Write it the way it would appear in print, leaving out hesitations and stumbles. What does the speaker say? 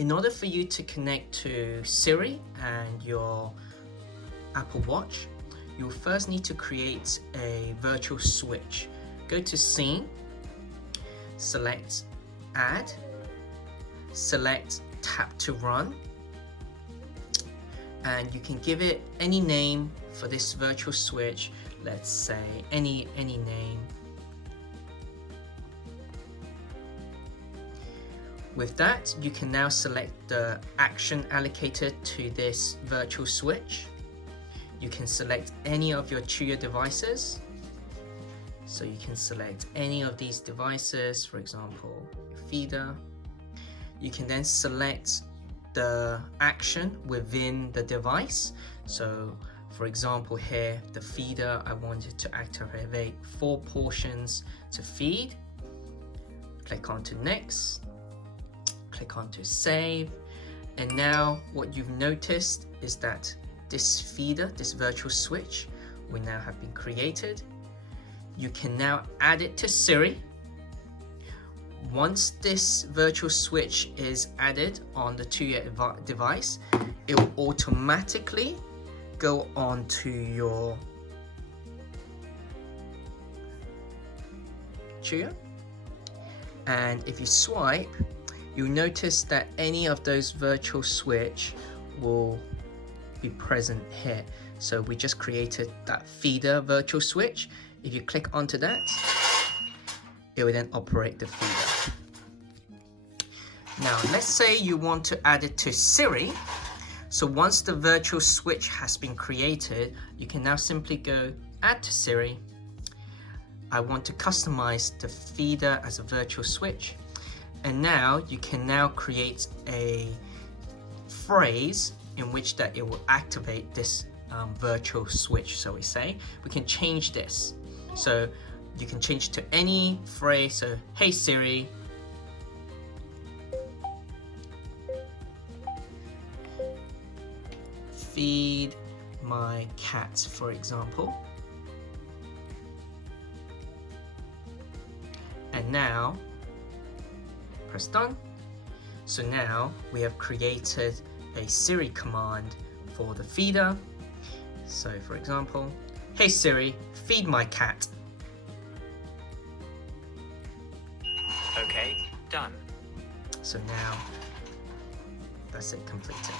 In order for you to connect to Siri and your Apple Watch, you'll first need to create a virtual switch. Go to Scene, select Add, select Tap to Run, and you can give it any name for this virtual switch. Let's say any name. With that, you can now select the action allocated to this virtual switch. You can select any of your QUOYA devices. So you can select any of these devices, for example, your feeder. You can then select the action within the device. So for example here, the feeder, I wanted to activate 4 portions to feed. Click on to Next. Click on to Save, and now what you've noticed is that this feeder, this virtual switch, will now have been created. You can now add it to Siri. Once this virtual switch is added on the QUOYA device, it will automatically go on to your QUOYA, and if you swipe, you'll notice that any of those virtual switch will be present here. So we just created that feeder virtual switch. If you click onto that, it will then operate the feeder. Now let's say you want to add it to Siri. So once the virtual switch has been created, you can now simply go Add to Siri. I want to customize the feeder as a virtual switch. And now you can now create a phrase in which that it will activate this virtual switch. So we say we can change this. So you can change to any phrase. So hey Siri, feed my cat, for example. And now press done. So now we have created a Siri command for the feeder. So for example, hey Siri, feed my cat. Okay, done. So now that's it completed.